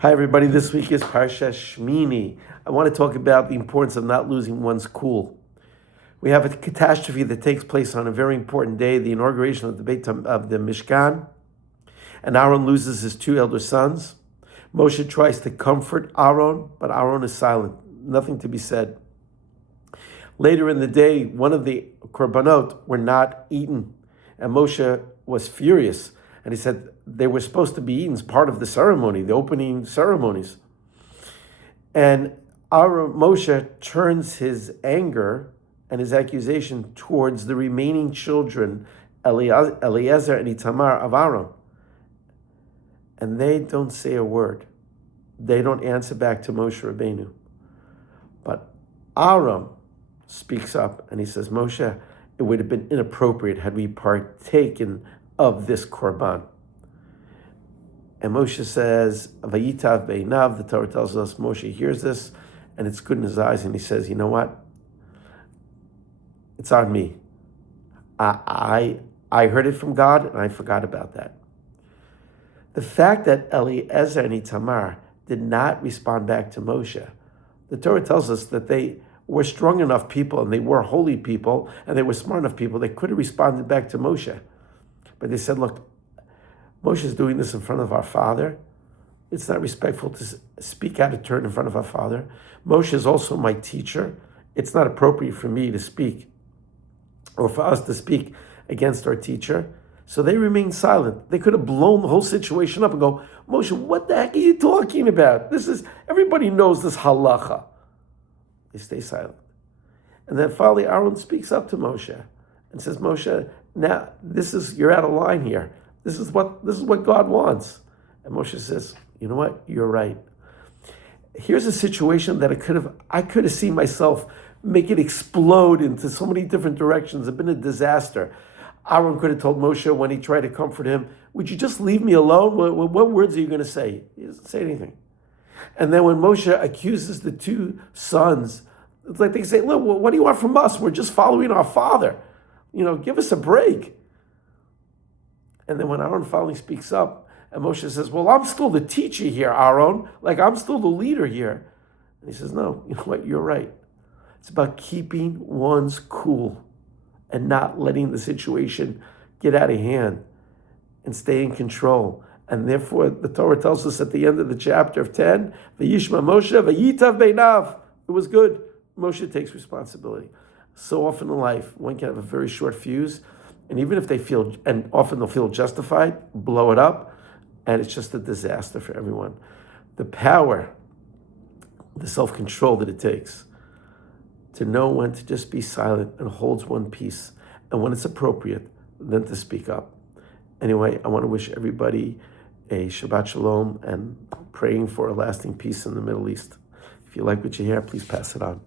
Hi everybody, this week is Parsha Shmini. I want to talk about the importance of not losing one's cool. We have a catastrophe that takes place on a very important day, the inauguration of the Mishkan, and Aaron loses his two elder sons. Moshe tries to comfort Aaron, but Aaron is silent, nothing to be said. Later in the day, one of the korbanot were not eaten, and Moshe was furious. And he said they were supposed to be eaten as part of the ceremony, the opening ceremonies. And Moshe turns his anger and his accusation towards the remaining children, Eliezer and Itamar of Aaron. And they don't say a word. They don't answer back to Moshe Rabbeinu. But Aaron speaks up and he says, Moshe, it would have been inappropriate had we partaken of this korban. And Moshe says, Vayitav beinav, the Torah tells us Moshe hears this and it's good in his eyes, and he says, you know what? It's on me. I heard it from God and I forgot about that. The fact that Eliezer and Itamar did not respond back to Moshe, the Torah tells us that they were strong enough people and they were holy people and they were smart enough people, they could have responded back to Moshe. But they said, look, Moshe is doing this in front of our father. It's not respectful to speak out of turn in front of our father. Moshe is also my teacher. It's not appropriate for me to speak or for us to speak against our teacher. So they remained silent. They could have blown the whole situation up and go, Moshe, what the heck are you talking about? Everybody knows this halacha. They stay silent. And then finally Aaron speaks up to Moshe and says, Moshe, now you're out of line here. This is what God wants. And Moshe says, you know what? You're right. Here's a situation that I could have seen myself make it explode into so many different directions. It's been a disaster. Aaron could have told Moshe when he tried to comfort him, would you just leave me alone? What words are you going to say? He doesn't say anything. And then when Moshe accuses the two sons, it's like they say, look, what do you want from us? We're just following our father. Give us a break. And then when Aaron finally speaks up, and Moshe says, well, I'm still the teacher here, Aaron. I'm still the leader here. And he says, no, you know what? You're right. It's about keeping one's cool and not letting the situation get out of hand and stay in control. And therefore, the Torah tells us at the end of the chapter of 10, Vayishma Moshe, Vayitav beinav. It was good. Moshe takes responsibility. So often in life, one can have a very short fuse, and even if often they'll feel justified, blow it up, and it's just a disaster for everyone. The power, the self-control that it takes to know when to just be silent and holds one peace, and when it's appropriate, then to speak up. Anyway, I want to wish everybody a Shabbat Shalom and praying for a lasting peace in the Middle East. If you like what you hear, please pass it on.